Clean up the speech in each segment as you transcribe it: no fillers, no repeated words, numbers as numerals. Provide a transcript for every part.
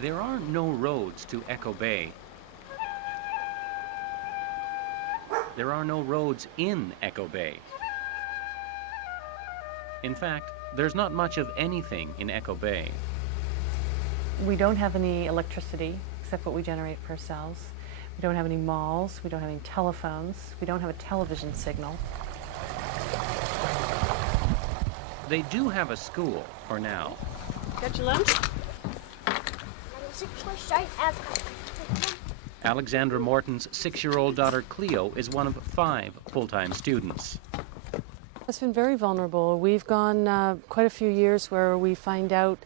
There are no roads to Echo Bay. There are no roads in Echo Bay. In fact, there's not much of anything in Echo Bay. We don't have any electricity except what we generate for ourselves. We don't have any malls. We don't have any telephones. We don't have a television signal. They do have a school for now. Got your lunch? Alexandra Morton's 6-year-old daughter Cleo is one of 5 full-time students. It's been very vulnerable. We've gone quite a few years where we find out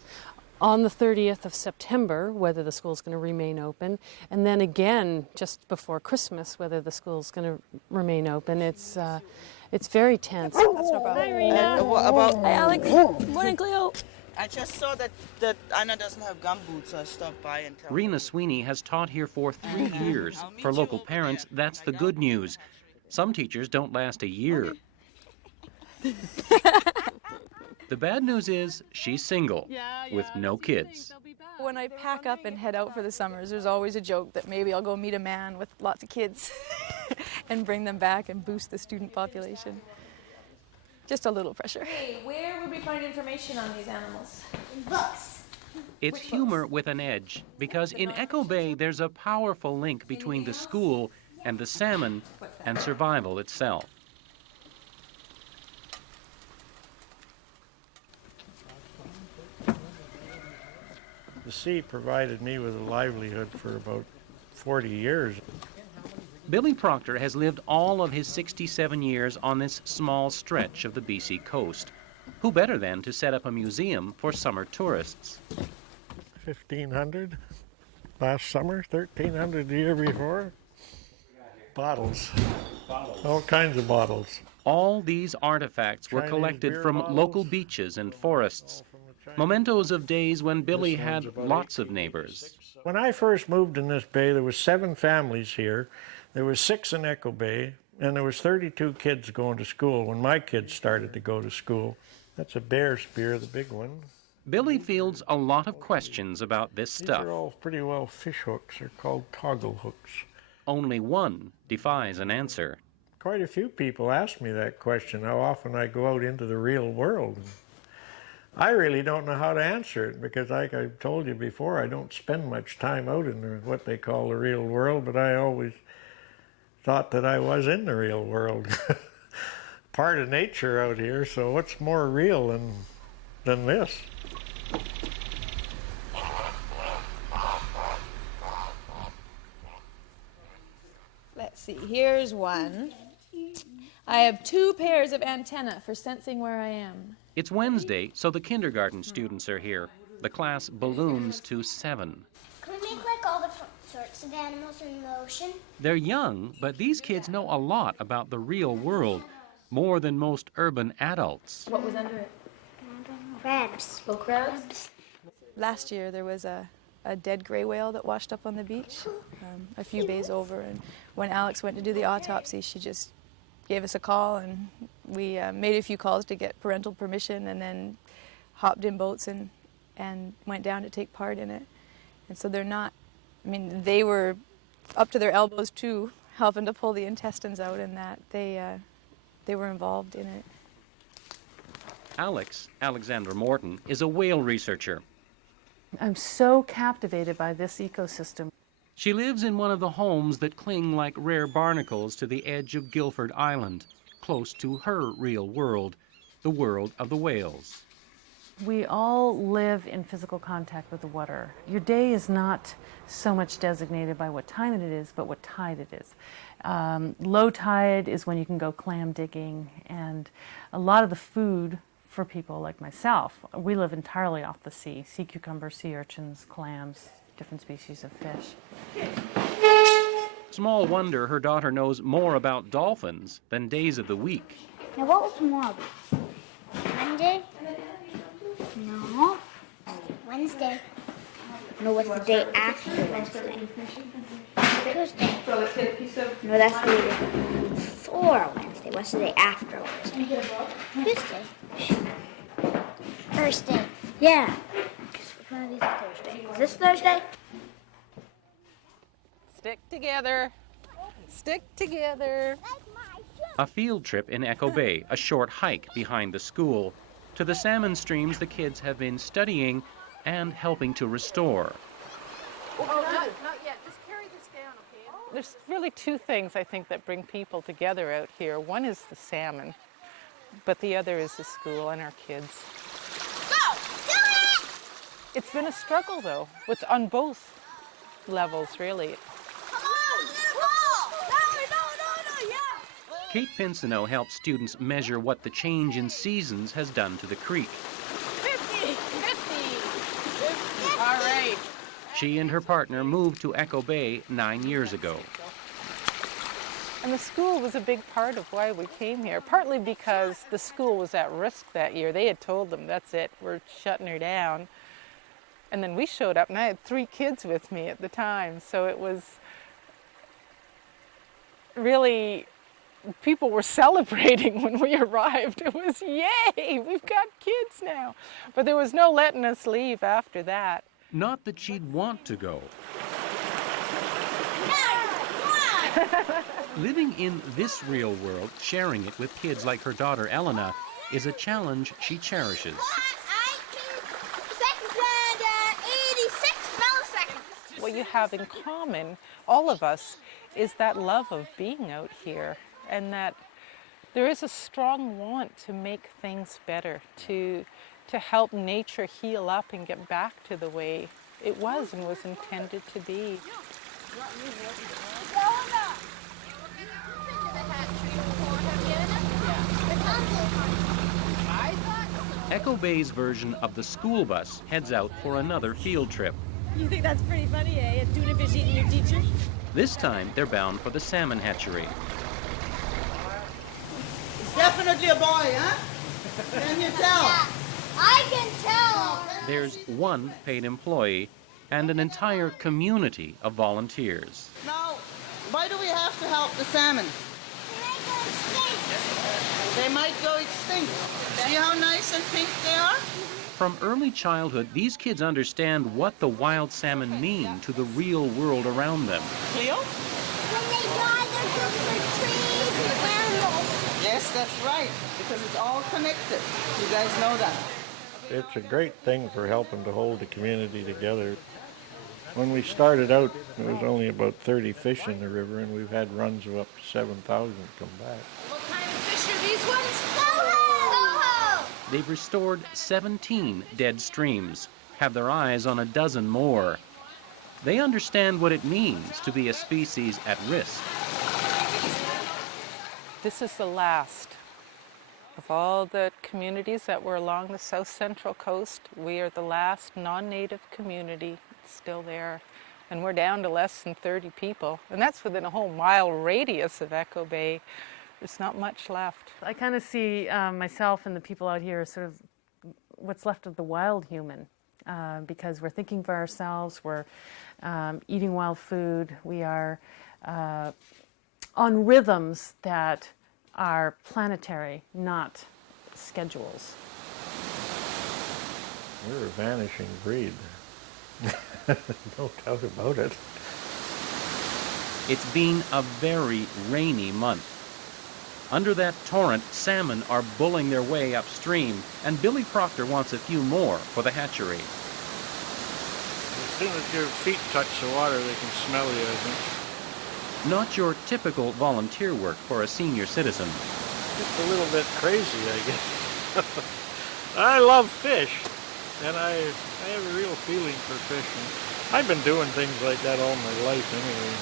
on the 30th of September whether the school's going to remain open, and then again just before Christmas whether the school's going to remain open. It's very tense. That's no problem. Hi, Rena. What about... Hi, Alex. Morning, Cleo. I just saw that Anna doesn't have gumboots, so I stopped by and told Rena Sweeney has taught here for 3 years. For local parents, that's the good news. Some teachers don't last a year. The bad news is she's single, with no kids. When I pack up and head out for the summers, there's always a joke that maybe I'll go meet a man with lots of kids and bring them back and boost the student population. Just a little pressure. Hey, where would we find information on these animals? In books. It's humor with an edge, because in Echo Bay there's a powerful link between the school and the salmon and survival itself. The sea provided me with a livelihood for about 40 years. Billy Proctor has lived all of his 67 years on this small stretch of the BC coast. Who better than to set up a museum for summer tourists? 1,500 last summer, 1,300 the year before. Bottles. All kinds of bottles. All these artifacts were collected from local beaches and forests. Mementos of days when Billy had lots of neighbors. When I first moved in this bay, there was 7 families here. There was 6 in Echo Bay, and there was 32 kids going to school when my kids started to go to school. That's a bear spear, the big one. Billy fields a lot of questions about this stuff. These are all pretty well fish hooks. They're called toggle hooks. Only one defies an answer. Quite a few people ask me that question, how often I go out into the real world. I really don't know how to answer it because, like I've told you before, I don't spend much time out in what they call the real world, but I always thought that I was in the real world. Part of nature out here, so what's more real than this? Let's see, here's one. I have 2 pairs of antennae for sensing where I am. It's Wednesday, so the kindergarten students are here. The class balloons to 7. Can we make like all different sorts of animals in the ocean? They're young, but these kids know a lot about the real world, more than most urban adults. What was under it? Crabs. Little crabs? Last year there was a dead gray whale that washed up on the beach a few bays over, and when Alex went to do the autopsy, she just gave us a call, and we made a few calls to get parental permission, and then hopped in boats and went down to take part in it. And so they're not, I mean, they were up to their elbows too, helping to pull the intestines out, and that they were involved in it. Alexandra Morton, is a whale researcher. I'm so captivated by this ecosystem. She lives in one of the homes that cling like rare barnacles to the edge of Guilford Island, close to her real world, the world of the whales. We all live in physical contact with the water. Your day is not so much designated by what time it is, but what tide it is. Low tide is when you can go clam digging, and a lot of the food for people like myself, we live entirely off the sea. Sea cucumbers, sea urchins, clams, different species of fish. Small wonder her daughter knows more about dolphins than days of the week. Now what was tomorrow? Monday? No. Wednesday. No, what's the day after Wednesday? Tuesday. No, that's the day before Wednesday. What's the day after Wednesday? Tuesday. Thursday. Yeah. Which one of these is Thursday? Is This Thursday? Stick together. Stick together. A field trip in Echo Bay, a short hike behind the school, to the salmon streams the kids have been studying and helping to restore. Oh, not yet. Just carry this down, okay? There's really two things I think that bring people together out here. One is the salmon, but the other is the school and our kids. Go! Do it! It's been a struggle, though, on both levels, really. Come on! No, yeah! Kate Pinsino helps students measure what the change in seasons has done to the creek. 50! 50! All right. She and her partner moved to Echo Bay 9 years ago. And the school was a big part of why we came here, partly because the school was at risk that year. They had told them, that's it, we're shutting her down. And then we showed up, and I had 3 kids with me at the time, so it was really, people were celebrating when we arrived. It was, yay, we've got kids now. But there was no letting us leave after that. Not that she'd want to go. Living in this real world, sharing it with kids like her daughter Elena, is a challenge she cherishes. What you have in common, all of us, is that love of being out here, and that there is a strong want to make things better, to help nature heal up and get back to the way it was and was intended to be. Echo Bay's version of the school bus heads out for another field trip. You think that's pretty funny, eh? A tuna fish eating your teacher? This time, they're bound for the Salmon Hatchery. It's definitely a boy, huh? Can you tell? Yeah, I can tell. There's one paid employee and an entire community of volunteers. Now, why do we have to help the salmon? They might go extinct. See how nice and pink they are? From early childhood, these kids understand what the wild salmon mean to the real world around them. Cleo? When they die, they're good for trees and animals. Yes, that's right, because it's all connected. You guys know that. It's a great thing for helping to hold the community together. When we started out, there was only about 30 fish in the river, and we've had runs of up to 7,000 come back. What kind of fish are these ones? They've restored 17 dead streams, have their eyes on a dozen more. They understand what it means to be a species at risk. This is the last of all the communities that were along the south central coast. We are the last non-native community still there, and we're down to less than 30 people, and that's within a whole mile radius of Echo Bay. There's not much left. I kind of see myself and the people out here as sort of what's left of the wild human, because we're thinking for ourselves, we're eating wild food, we are on rhythms that are planetary, not schedules. We're a vanishing breed. No doubt about it. It's been a very rainy month. Under that torrent, salmon are bulling their way upstream, and Billy Proctor wants a few more for the hatchery. As soon as your feet touch the water, they can smell you, I think. Not your typical volunteer work for a senior citizen. Just a little bit crazy, I guess. I love fish, and I have a real feeling for fishing. I've been doing things like that all my life anyway.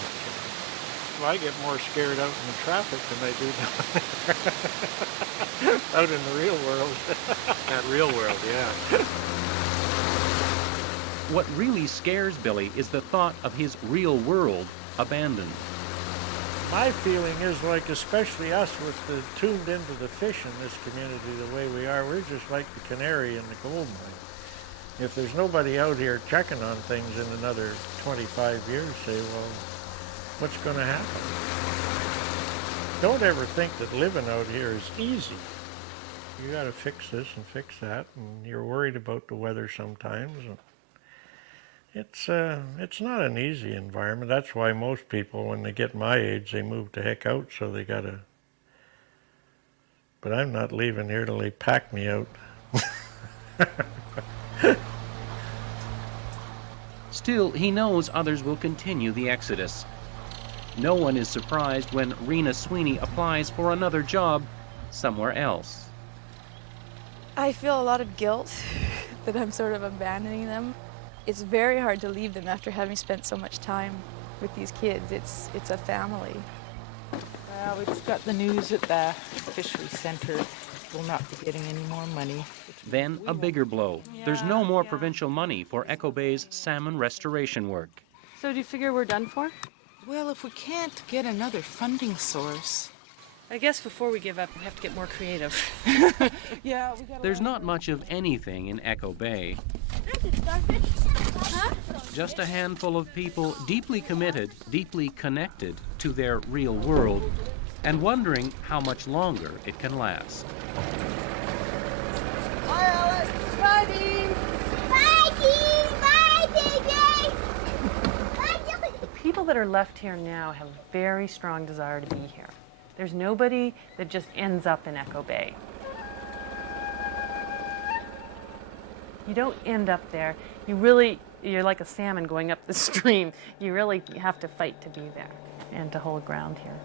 I get more scared out in the traffic than I do down there. Out in the real world. That real world, yeah. What really scares Billy is the thought of his real world abandoned. My feeling is, like, especially us with the tuned into the fish in this community the way we are, we're just like the canary in the gold mine. If there's nobody out here checking on things in another 25 years, say, well, what's going to happen? Don't ever think that living out here is easy. You got to fix this and fix that, and you're worried about the weather sometimes. And It's not an easy environment. That's why most people, when they get my age, they move the heck out, so they gotta... But I'm not leaving here till they pack me out. Still, he knows others will continue the exodus. No one is surprised when Rena Sweeney applies for another job somewhere else. I feel a lot of guilt that I'm sort of abandoning them. It's very hard to leave them after having spent so much time with these kids. It's a family. Well, we just got the news that the fishery centre will not be getting any more money. Then a bigger blow. There's no more provincial money for Echo Bay's salmon restoration work. So do you figure we're done for? Well, if we can't get another funding source... I guess before we give up, we have to get more creative. Yeah, we got There's not much of anything in Echo Bay. Just a handful of people deeply committed, deeply connected to their real world, and wondering how much longer it can last. Bye, Alice. Bye, Dean. Bye, Dean. Bye, JJ. Bye, Joey. The people that are left here now have a very strong desire to be here. There's nobody that just ends up in Echo Bay. You don't end up there. You're like a salmon going up the stream. You really have to fight to be there and to hold ground here.